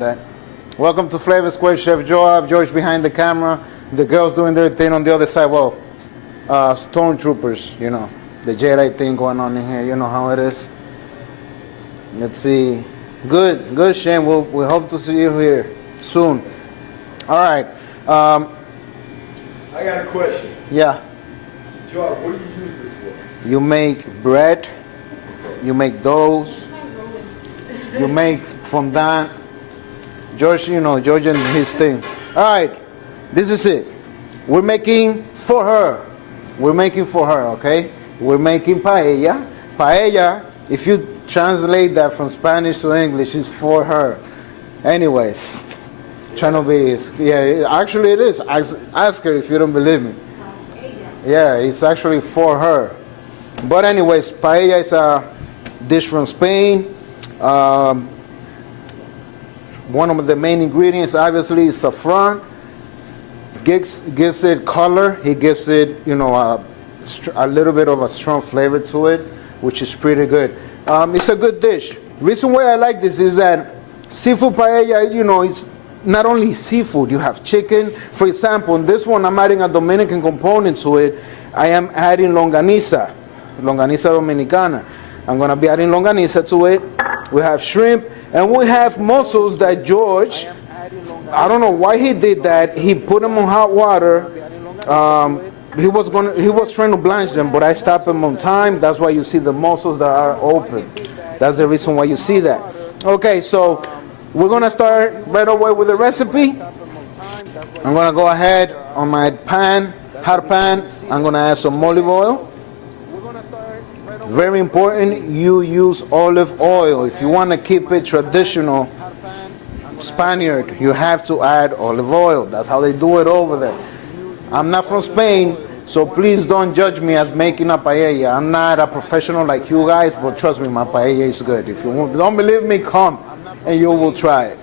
That. Welcome to Flavor Square. Chef Joab, George behind the camera, the girls doing their thing on the other side. Well, stormtroopers, you know, the Jedi thing going on in here. You know how it is. Let's see. Good, Shane. We hope to see you here soon. All right. I got a question. Yeah. Joab, what do you use this for? You make bread. You make doughs. You make fondant. George, you know, George and his thing. All right, this is it. We're making for her. We're making for her, okay? We're making paella. Paella, if you translate that from Spanish to English, is for her. Anyways, trying to be, yeah, actually it is. Ask her if you don't believe me. Yeah, it's actually for her. But anyways, paella is a dish from Spain. One of the main ingredients, obviously, is saffron. Gives it color. He gives it, you know, a little bit of a strong flavor to it, which is pretty good. It's a good dish. Reason why I like this is that seafood paella, you know, it's not only seafood. You have chicken. For example, in this one, I'm adding a Dominican component to it. I am adding longaniza dominicana. I'm going to be adding longaniza to it. We have shrimp, and we have mussels that George, I don't know why he did that. He put them on hot water. He was trying to blanch them, but I stopped him on time. That's why you see the mussels that are open. That's the reason why you see that. Okay, so we're going to start right away with the recipe. I'm going to go ahead on my pan, hot pan. I'm going to add some olive oil. Very important, you use olive oil. If you want to keep it traditional, Spaniard, you have to add olive oil. That's how they do it over there. I'm not from Spain, so please don't judge me as making a paella. I'm not a professional like you guys, but trust me, my paella is good. If you don't believe me, come and you will try it.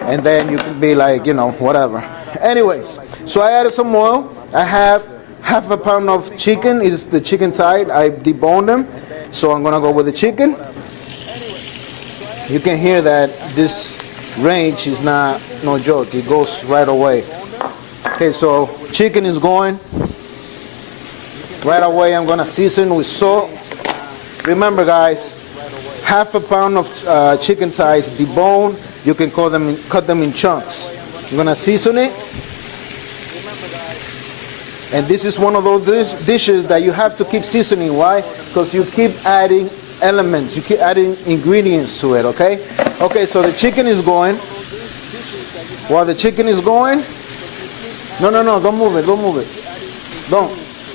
And then you can be like, you know, whatever. Anyways, so I added some oil. I have half a pound of chicken. Is the chicken tied? I deboned them, so I'm gonna go with the chicken. You can hear that this range is no joke. It goes right away. Okay, so chicken is going right away. I'm gonna season with salt. Remember, guys, half a pound of chicken thighs deboned. You can cut them in chunks. I'm gonna season it. And this is one of those dishes that you have to keep seasoning. Why? Because you keep adding elements, you keep adding ingredients to it, okay? Okay, so the chicken is going. While the chicken is going, no, don't move it. Don't.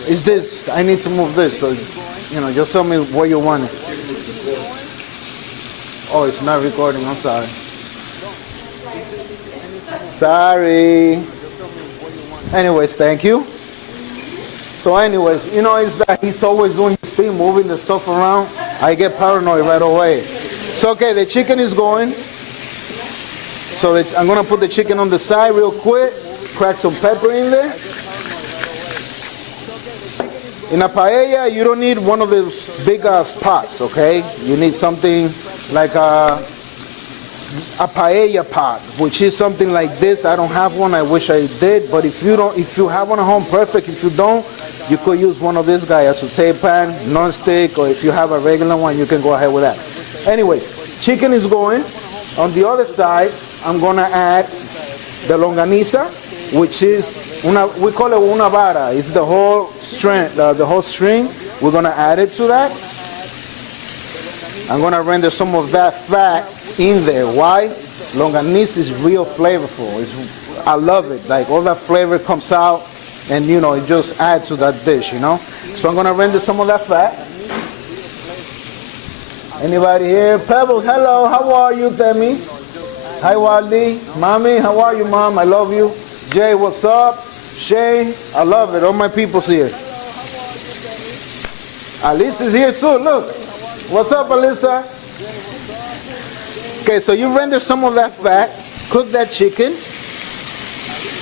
It's this. I need to move this. So, you know, just tell me where you want it. Oh, it's not recording. I'm sorry. Sorry. Anyways, thank you. So anyways, you know, it's that he's always doing his thing, moving the stuff around. I get paranoid right away. So okay, the chicken is going. So I'm going to put the chicken on the side real quick. Crack some pepper in there. In a paella, you don't need one of those big ass pots, okay? You need something like a paella pot, which is something like this. I don't have one. I wish I did. But if you have one at home, perfect. If you don't, you could use one of these guys, a saute pan, non-stick, or if you have a regular one, you can go ahead with that. Anyways, chicken is going. On the other side, I'm gonna add the longaniza, which is we call it una vara. It's the whole string. The whole string. We're gonna add it to that. I'm gonna render some of that fat in there. Why? Longaniza is real flavorful. I love it. Like all that flavor comes out, and you know, it just adds to that dish, you know. So I'm gonna render some of that fat. Anybody here? Pebbles, hello. How are you, Temis? Hi, Wally. Mommy, how are you, Mom? I love you. Jay, what's up? Shane, I love it. All my people's here. Alice is here too. Look. What's up, Alyssa? Okay, so you render some of that fat, cook that chicken,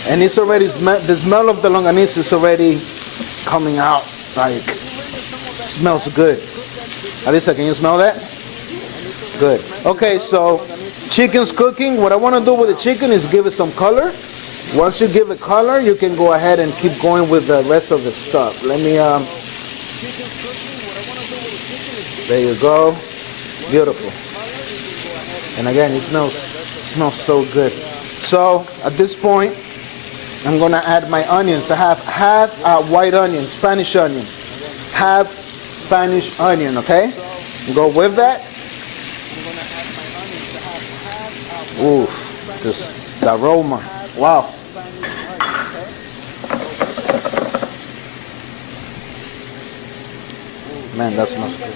and it's already the smell of the longaniza is already coming out. Like, smells good. Alyssa, can you smell that? Good. Okay, so Chicken's cooking. What I want to do with the chicken is give it some color. Once you give it color, you can go ahead and keep going with the rest of the stuff. Let me, there you go. Beautiful. And again, it smells so good. So at this point, I'm gonna add my onions. I have half white onion, Spanish onion, half Spanish onion. Okay, go with that. Ooh, this the aroma. Wow. Man, that smells good.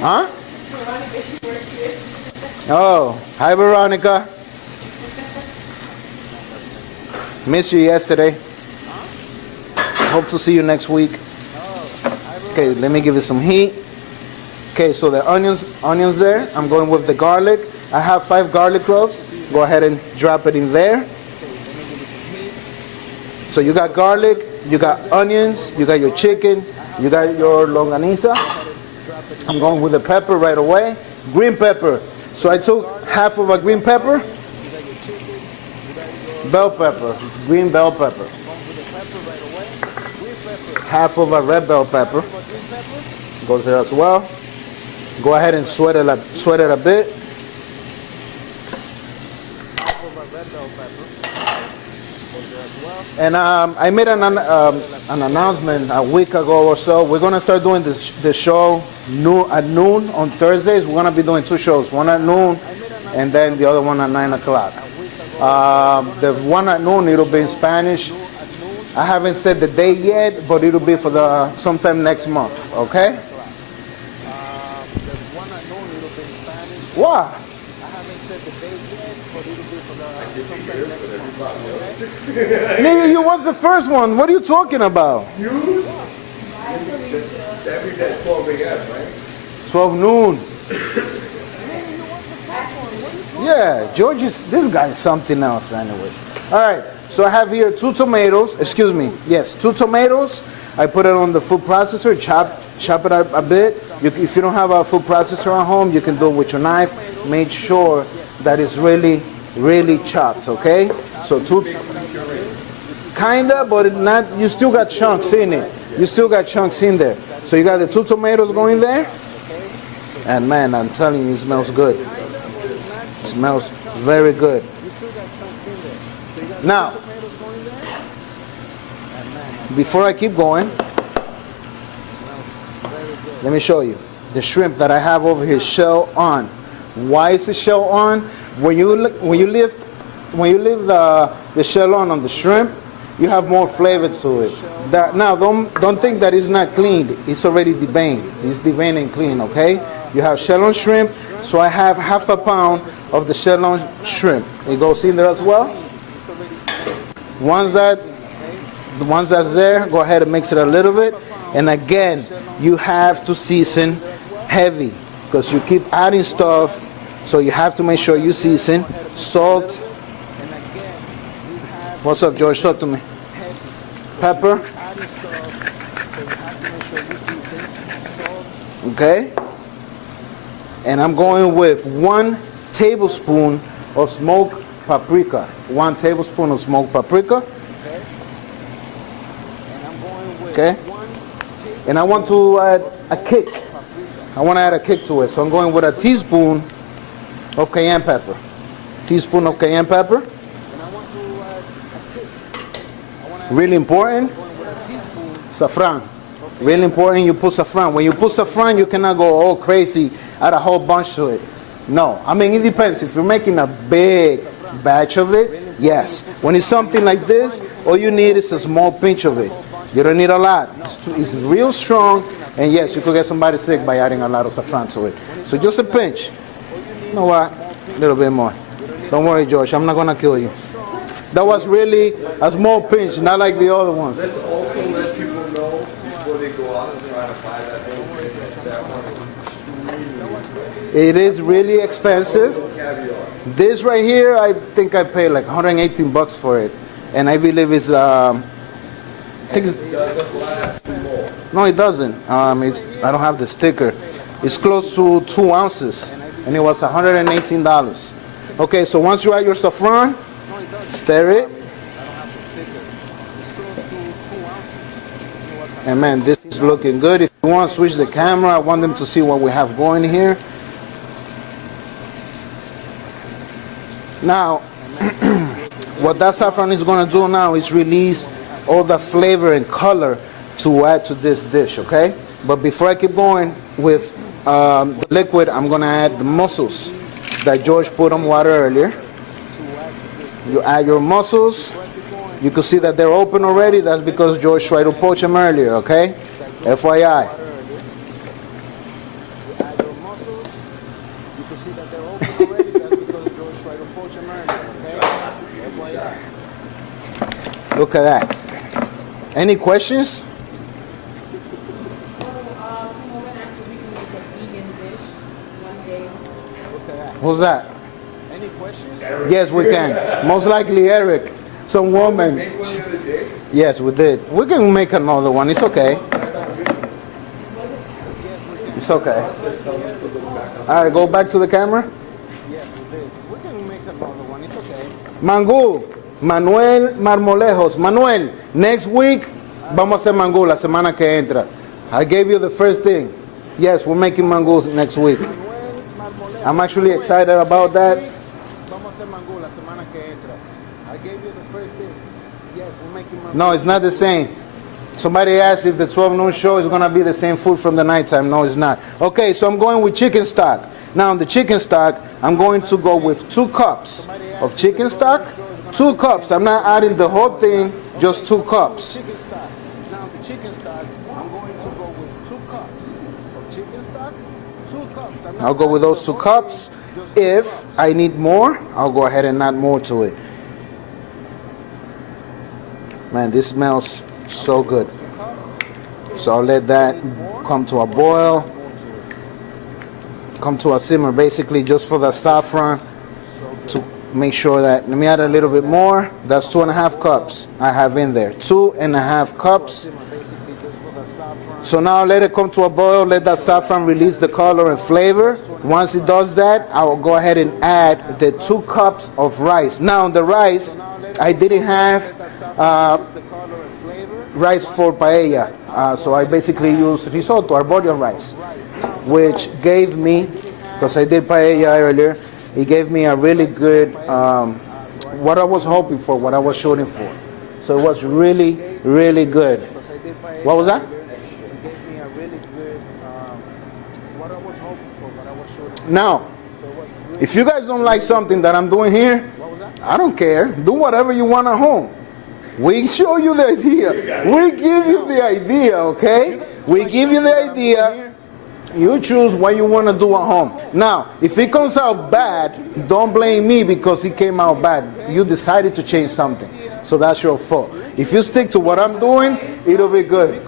Huh? Oh, hi Veronica. Missed you yesterday. Hope to see you next week. Okay, let me give it some heat. Okay, so the onions there. I'm going with the garlic. I have 5 garlic cloves. Go ahead and drop it in there. So you got garlic, you got onions, you got your chicken, you got your longaniza. I'm going with the pepper right away. Green pepper. So I took half of a green pepper. Bell pepper, green bell pepper. Half of a red bell pepper. Goes there as well. Go ahead and sweat it a bit. And I made an announcement a week ago or so. We're gonna start doing the show at noon on Thursdays. We're gonna be doing 2 shows, one at noon, and then the other one at 9 o'clock. The one at noon, it'll be in Spanish. I haven't said the date yet, but it'll be for sometime next month. Okay? What? Nigga, you was the first one. What are you talking about? You? Every day, 12 a.m., right? 12 noon. Yeah, George this guy is something else anyways. All right, so I have here 2 tomatoes. Excuse me. Yes, 2 tomatoes. I put it on the food processor, chop it up a bit. If you don't have a food processor at home, you can do it with your knife. Make sure that it's really, really chopped, okay? So 2, kinda, but not. You still got chunks in it. You still got chunks in there. So you got the 2 tomatoes going there, and man, I'm telling you, it smells good. It smells very good. Now, before I keep going, let me show you the shrimp that I have over here, shell on. Why is the shell on? When you leave the shell on the shrimp, you have more flavor to it. Now, don't think that it's not cleaned. It's already deveined. It's deveined and clean, okay? You have shell on shrimp, so I have half a pound of the shell on shrimp. It goes in there as well. Once that's there, go ahead and mix it a little bit. And again, you have to season heavy because you keep adding stuff, so you have to make sure you season. Salt. What's up, George? Talk to me. Pepper. Okay. And I'm going with 1 tablespoon of smoked paprika. 1 tablespoon of smoked paprika. Okay. And I want to add a kick. I want to add a kick to it. So I'm going with a teaspoon of cayenne pepper. Teaspoon of cayenne pepper. Really important. Saffron. Really important, you put saffron. When you put saffron, you cannot go all crazy, add a whole bunch to it. No, I mean, it depends. If you're making a big batch of it, yes. When it's something like this, all you need is a small pinch of it. You don't need a lot. It's real strong, and yes, you could get somebody sick by adding a lot of saffron to it. So just a pinch. You know what? A little bit more. Don't worry, George, I'm not going to kill you. That was really a small pinch, not like the other ones. Let's also let people know before they go out and try to buy that whole thing. That one is It is really expensive. This right here, I think I paid like 118 bucks for it, and I believe it's I think it's, no, it doesn't. I don't have the sticker. It's close to 2 ounces, and it was $118. Okay, so once you add your saffron, stir it. And man, this is looking good. If you want to switch the camera, I want them to see what we have going here. Now, what that saffron is going to do now is release all the flavor and color to add to this dish, okay? But before I keep going with the liquid, I'm going to add the mussels that George put on water earlier. You add your mussels. You can see that they're open already. That's because George tried to poach them earlier, okay? FYI. Look at that. Any questions? Who's that? Any questions? Yes, we can. Most likely Eric. Some woman. Yes, we did. We can make another one. It's okay. It's okay. All right, go back to the camera. Yes, we did. We can make another one. It's okay. Mangú, Manuel Marmolejos. Manuel, next week vamos a hacer mangú la semana que entra. I gave you the first thing. Yes, we're making mangú next week. I'm actually excited about that. No, it's not the same. Somebody asked if the 12 noon show is going to be the same food from the nighttime. No, it's not. Okay, so I'm going with chicken stock. Now, the chicken stock, I'm going to go with 2 cups of chicken stock. 2 cups. I'm not adding the whole thing, just 2 cups. Now, the chicken stock, I'm going to go with 2 cups of chicken stock. 2 cups. I'll go with those 2 cups. If I need more, I'll go ahead and add more to it. Man, this smells so good. So I'll let that come to a boil, come to a simmer, basically just for the saffron to make sure that, let me add a little bit more. That's 2.5 cups I have in there. 2.5 cups. So now let it come to a boil, let that saffron release the color and flavor. Once it does that, I will go ahead and add the 2 cups of rice. Now the rice, I didn't have rice for paella, so I basically used risotto, arborian rice, which gave me, because I did paella earlier, it gave me a really good, what I was hoping for, what I was shooting for. So it was really, really good. What was that? Now, if you guys don't like something that I'm doing here, I don't care. Do whatever you want at home. We show you the idea. We give you the idea, okay? We give you the idea. You choose what you want to do at home. Now, if it comes out bad, don't blame me because it came out bad. You decided to change something. So that's your fault. If you stick to what I'm doing, it'll be good.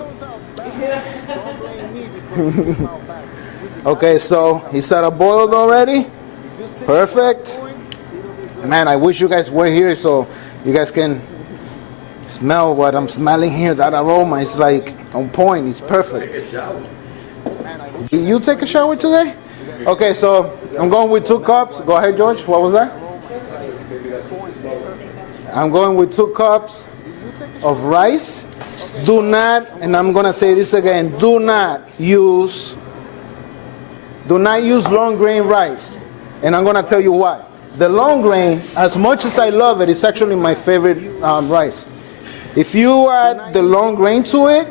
Okay, so it's at a boiled already. Perfect. Man, I wish you guys were here so you guys can smell what I'm smelling here. That aroma is like on point. It's perfect. Did you take a shower today? Okay, so I'm going with 2 cups. Go ahead, George. What was that? I'm going with 2 cups of rice. Do not, and I'm going to say this again, do not use long grain rice. And I'm going to tell you why. The long grain, as much as I love it, it's actually my favorite rice. If you add the long grain to it,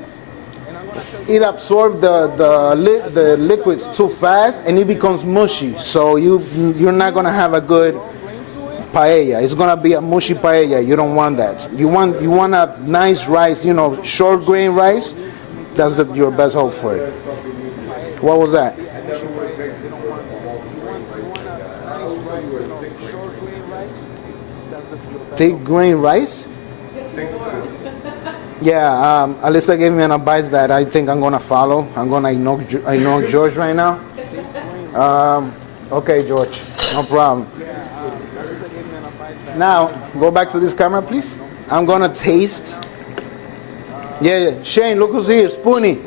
it absorbs the liquids too fast and it becomes mushy. So you're not going to have a good paella. It's going to be a mushy paella. You don't want that. You want a nice rice, short grain rice. That's your best hope for it. What was that? Thick grain rice? Yeah, Alyssa gave me an advice that I think I'm going to follow. I'm going to ignore George right now. Okay, George, no problem. Now, go back to this camera, please. I'm going to taste. Yeah, Shane, look who's here, Spoonie.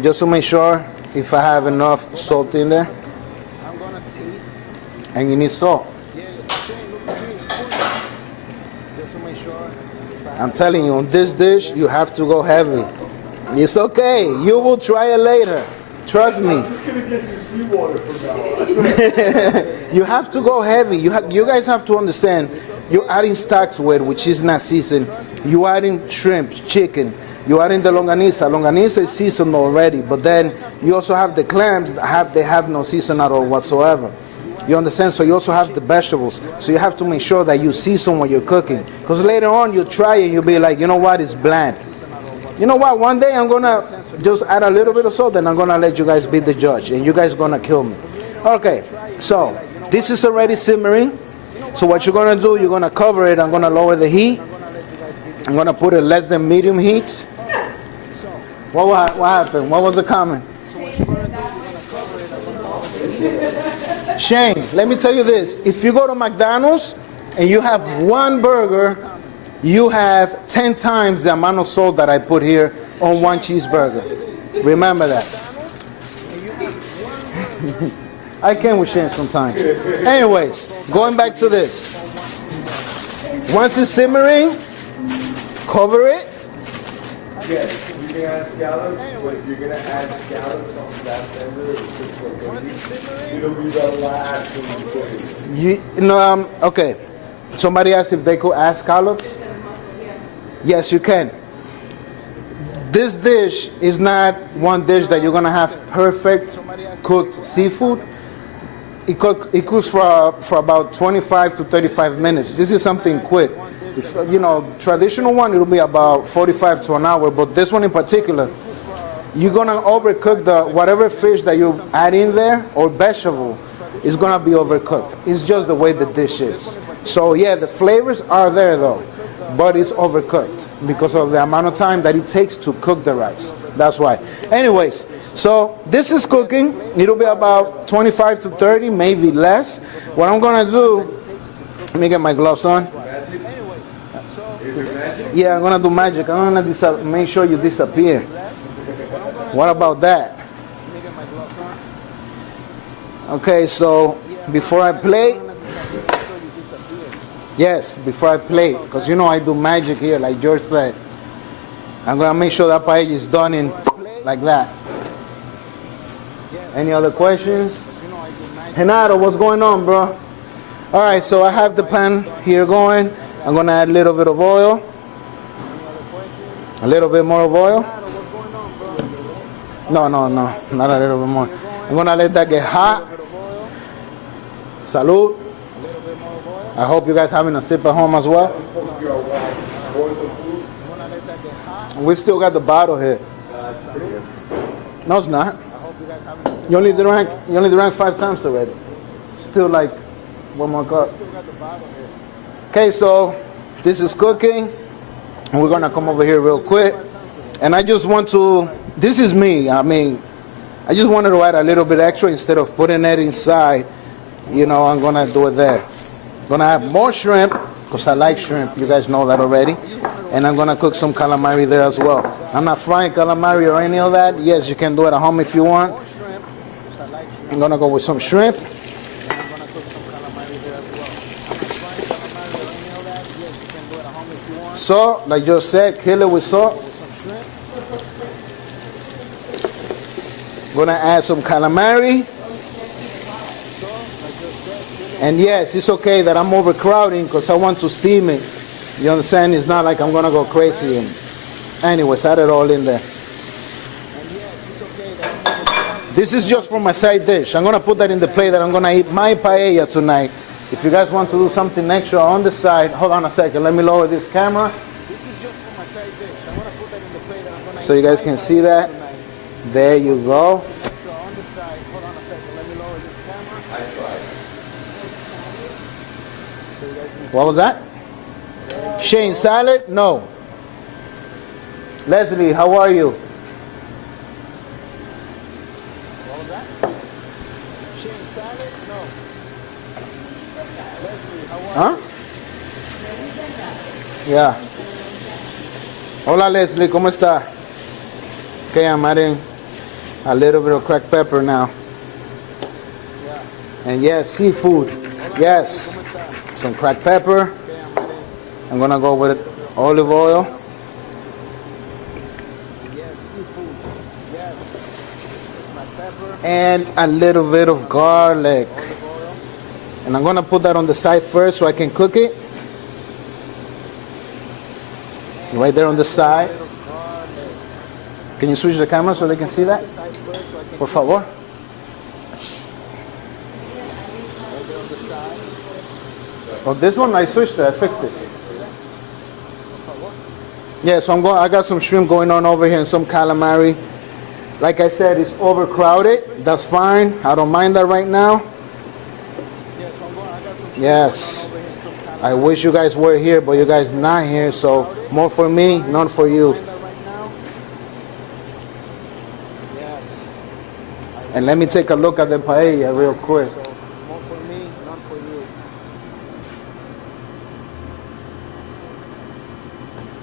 Just to make sure if I have enough salt in there. I'm going to taste And you need salt. I'm telling you, on this dish, you have to go heavy. It's okay. You will try it later. Trust me. I'm just gonna get you seawater from now on. You have to go heavy. You guys have to understand. You're adding stock to it, which is not seasoned. You're adding shrimp, chicken. You're adding the longaniza. Longaniza is seasoned already, but then you also have the clams that have no season at all whatsoever. You understand? So you also have the vegetables. So you have to make sure that you season what you're cooking. Because later on you try it and you'll be like, you know what, it's bland. You know what, one day I'm going to just add a little bit of salt and I'm going to let you guys be the judge. And you guys going to kill me. Okay, so this is already simmering. So what you're going to do, you're going to cover it. I'm going to lower the heat. I'm going to put it less than medium heat. What happened? What was the comment? Shane, let me tell you this. If you go to McDonald's and you have one burger, you have 10 times the amount of salt that I put here on one cheeseburger. Remember that. I can with Shane sometimes. Anyways, going back to this. Once it's simmering, cover it. Yes, you can add scallops, but if you're gonna add scallops on that tender, it's just like it'll be the last thing you put. Okay. Somebody asked if they could add scallops. Yes, you can. This dish is not one dish that you're gonna have perfect cooked seafood. It cooks for about 25 to 35 minutes. This is something quick. If, traditional one, it'll be about 45 to an hour, but this one in particular, you're gonna overcook whatever fish that you add in there or vegetable is gonna be overcooked. It's just the way the dish is. So yeah, the flavors are there though, but it's overcooked because of the amount of time that it takes to cook the rice. That's why. Anyways, so this is cooking. It'll be about 25 to 30, maybe less. What I'm gonna do, let me get my gloves on. Yeah, I'm gonna do magic. I'm gonna make sure you disappear. What about that? Okay, so before I play, yes, before I play, because I do magic here, like George said. I'm gonna make sure that paella is done in like that. Any other questions? Renato, what's going on, bro? All right, so I have the pan here going. I'm gonna add a little bit of oil. A little bit more of oil. No, not a little bit more. I'm gonna let that get hot. Salud. I hope you guys having a sip at home as well. We still got the bottle here. No, it's not. You only drank 5 times already. Still like one more cup. Okay, so this is cooking. And we're gonna come over here real quick. And I just want to, this is me. I just wanted to add a little bit extra instead of putting it inside. I'm gonna do it there. Gonna have more shrimp, because I like shrimp. You guys know that already. And I'm gonna cook some calamari there as well. I'm not frying calamari or any of that. Yes, you can do it at home if you want. I'm gonna go with some shrimp. So, like you said, kill it with salt. Gonna add some calamari. And yes, it's okay that I'm overcrowding because I want to steam it. You understand? It's not like I'm gonna go crazy. And anyways, add it all in there. This is just for my side dish. I'm gonna put that in the plate that I'm gonna eat my paella tonight. If you guys want to do something extra on the side, hold on a second. Let me lower this camera. This is just for my side dish. I'm gonna put that in the plate that I'm gonna eat. So you guys can see that. There you go. On the side, hold on a second. Let me lower this camera. What was that? Shane, salad? No. Leslie, how are you? What was that? Shane, salad? No. Leslie, how are you? Yeah. Hola, Leslie, ¿cómo está? Okay, I'm adding a little bit of cracked pepper now. And yes, seafood. Yes. Some cracked pepper. I'm gonna go with olive oil. Yes, seafood. Yes. Cracked pepper. And a little bit of garlic. And I'm gonna put that on the side first so I can cook it. Right there on the side. Can you switch the camera so they can see that? Por favor. Oh, this one I switched it. I fixed it. Yeah, so I got some shrimp going on over here and some calamari. Like I said, it's overcrowded. That's fine. I don't mind that right now. Yes. I wish you guys were here, but you guys not here, so more for me, none for you. Yes. And let me take a look at the paella real quick. More for me, none for you.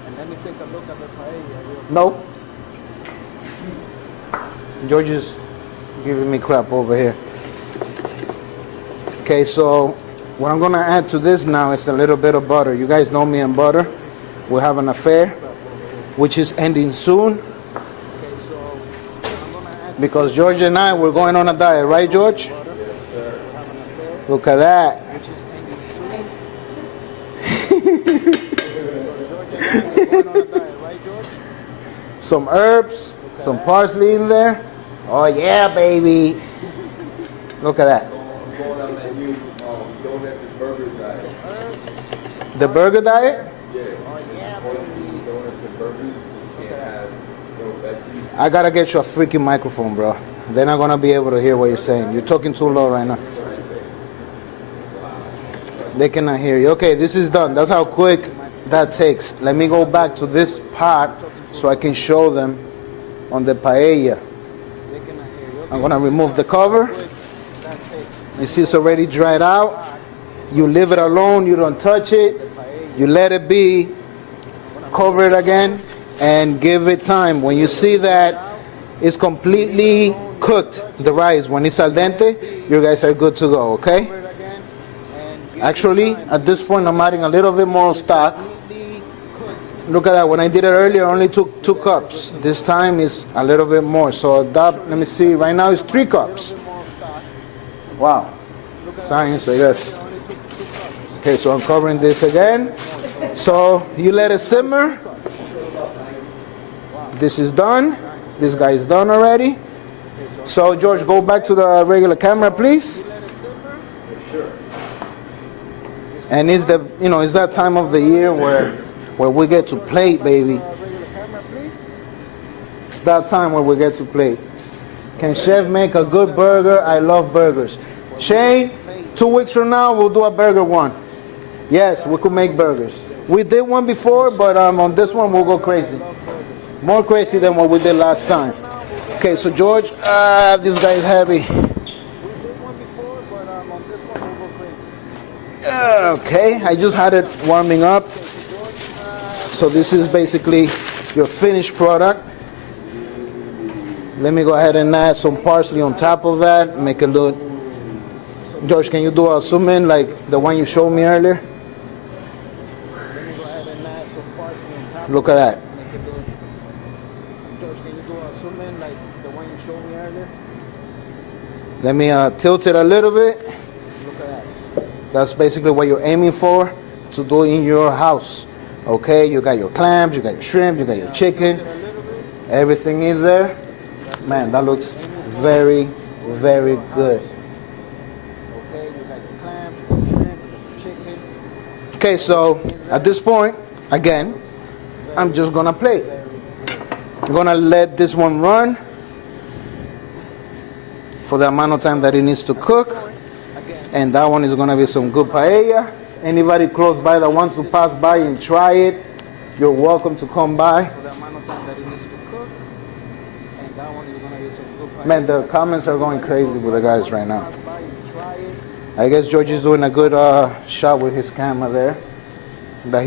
And let me take a look at the paella real quick. Nope. George is giving me crap over here. Okay, so what I'm gonna add to this now is a little bit of butter. You guys know me and butter. We have an affair, which is ending soon. Because George and I, we're going on a diet, right, George? Yes, sir. Look at that. Some herbs, some parsley in there. Oh yeah, baby. Look at that. Going on that new donut and burger diet. The burger diet? Yeah. Donuts and burgers. You can't have no veggies. I gotta get you a freaking microphone, bro. They're not gonna be able to hear what you're saying. You're talking too low right now. They cannot hear you. Okay, this is done. That's how quick that takes. Let me go back to this pot so I can show them on the paella. I'm gonna remove the cover. You see it's already dried out. You leave it alone, you don't touch it. You let it be, cover it again, and give it time. When you see that it's completely cooked, the rice, when it's al dente, you guys are good to go, okay? Actually, at this point, I'm adding a little bit more stock. Look at that, when I did it earlier, I only took 2 cups. This time is a little bit more. So that, let me see, right now it's 3 cups. Wow, science, I guess. Okay, so I'm covering this again. So you let it simmer. This is done. This guy is done already. So George, go back to the regular camera, please. And it's the, you know, it's that time of the year where we get to plate, baby. It's that time where we get to plate. Can Chef make a good burger? I love burgers. Shane, 2 weeks from now, we'll do a burger one. Yes, we could make burgers. We did one before, but on this one, we'll go crazy. More crazy than what we did last time. Okay, so George, this guy is heavy. Okay, I just had it warming up. So this is basically your finished product. Let me go ahead and add some parsley on top of that. Make it look. George, can you do a zoom in like the one you showed me earlier? Look at that. George, can you do a zoom in like the one you showed me earlier? Let me tilt it a little bit. Look at that. That's basically what you're aiming for to do in your house. Okay, you got your clams, you got your shrimp, you got your chicken. Everything is there. Man, that looks very, very good. Okay, you got your clams, you got your shrimp, you got your chicken. Okay, so at this point, again, I'm just gonna plate. I'm gonna let this one run for the amount of time that it needs to cook. And that one is gonna be some good paella. Anybody close by that wants to pass by and try it, you're welcome to come by. Man, the comments are going crazy with the guys right now. I guess George is doing a good shot with his camera there. That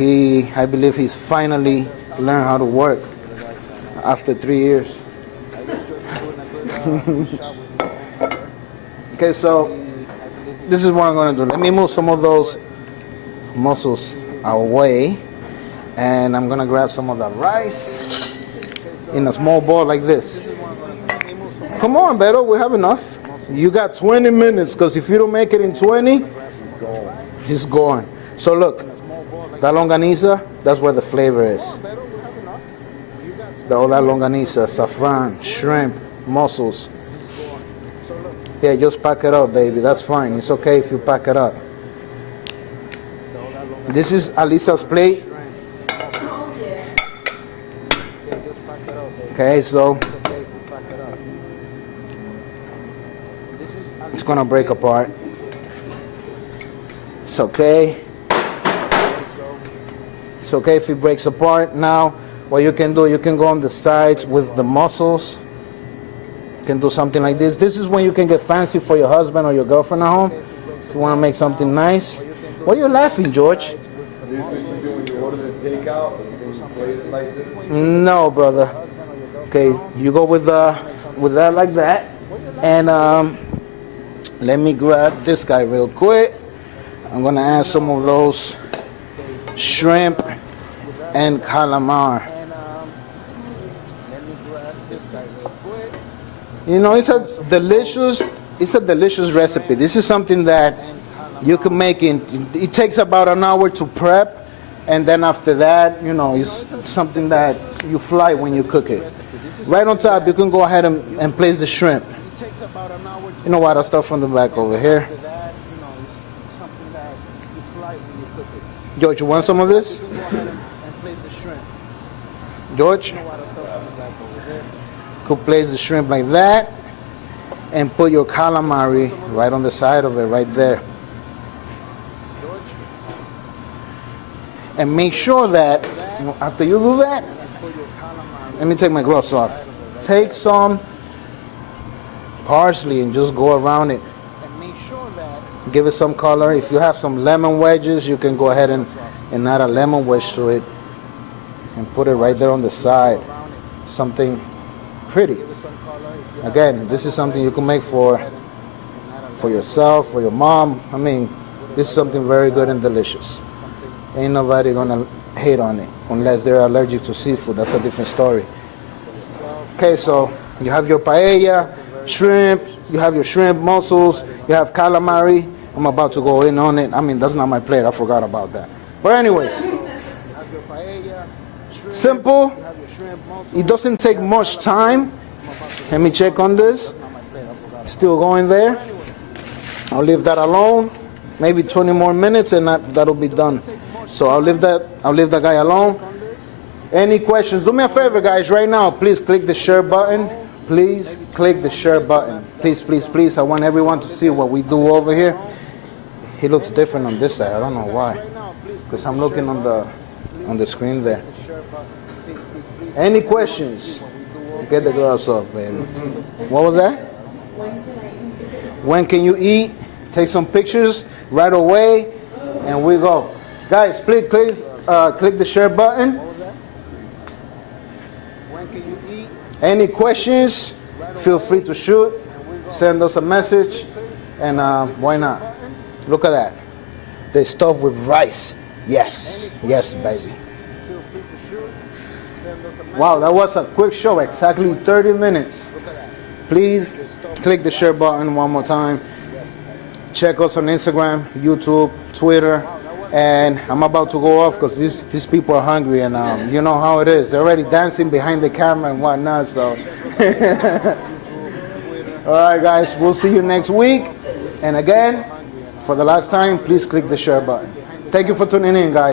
I believe he's finally learned how to work after 3 years. Okay, so this is what I'm gonna do. Let me move some of those mussels away, and I'm gonna grab some of the rice in a small bowl like this. Come on, Beto, we have enough. You got 20 minutes, because if you don't make it in 20, he's gone. So look, that longaniza, that's where the flavor is. All that longaniza, saffron, shrimp, mussels. Yeah, just pack it up, baby. That's fine. It's okay if you pack it up. This is Alisa's plate. Okay, so it's gonna break apart. It's okay. It's okay if it breaks apart. Now, what you can do, you can go on the sides with the mussels. You can do something like this. This is when you can get fancy for your husband or your girlfriend at home. If you want to make something nice. Why are you laughing, George? This is what you do when you order the takeout and you plate it like this? No, brother. Okay, you go with that like that. And let me grab this guy real quick. I'm gonna add some of those shrimp and calamari. You know, it's a delicious recipe. This is something that you can make it takes about an hour to prep, and then after that, you know, it's something that you fly when you cook it. Right on top, you can go ahead and place the shrimp. You know what, I'll start from the back over here. George, you want some of this? George? Could place the shrimp like that and put your calamari right on the side of it, right there. And make sure that after you do that, let me take my gloves off. Take some parsley and just go around it. Give it some color. If you have some lemon wedges, you can go ahead and add a lemon wedge to it and put it right there on the side. Something pretty. Again, this is something you can make for yourself, for your mom. I mean, this is something very good and delicious. Ain't nobody gonna hate on it unless they're allergic to seafood. That's a different story. Okay, so you have your paella, shrimp, you have your shrimp, mussels, you have calamari. I'm about to go in on it. I mean, that's not my plate. I forgot about that. But anyways, simple. It doesn't take much time. Let me check on this. Still going there. I'll leave that alone. Maybe 20 more minutes and that'll be done. So I'll leave that guy alone. Any questions? Do me a favor, guys, right now. Please click the share button. Please click the share button. Please, please, please. I want everyone to see what we do over here. He looks different on this side. I don't know why. Because I'm looking on the screen there. Any questions? Get the gloves off, baby. What was that? When can you eat? Take some pictures right away, and we go. Guys, please click the share button. When can you eat? Any questions? Feel free to shoot. Send us a message, and why not? Look at that. They stuffed with rice. Yes, yes, baby. Wow, that was a quick show, exactly 30 minutes. Please click the share button one more time. Check us on Instagram, YouTube, Twitter, and I'm about to go off because these people are hungry, and you know how it is. They're already dancing behind the camera and whatnot, so. All right, guys, we'll see you next week. And again, for the last time, please click the share button. Thank you for tuning in, guys.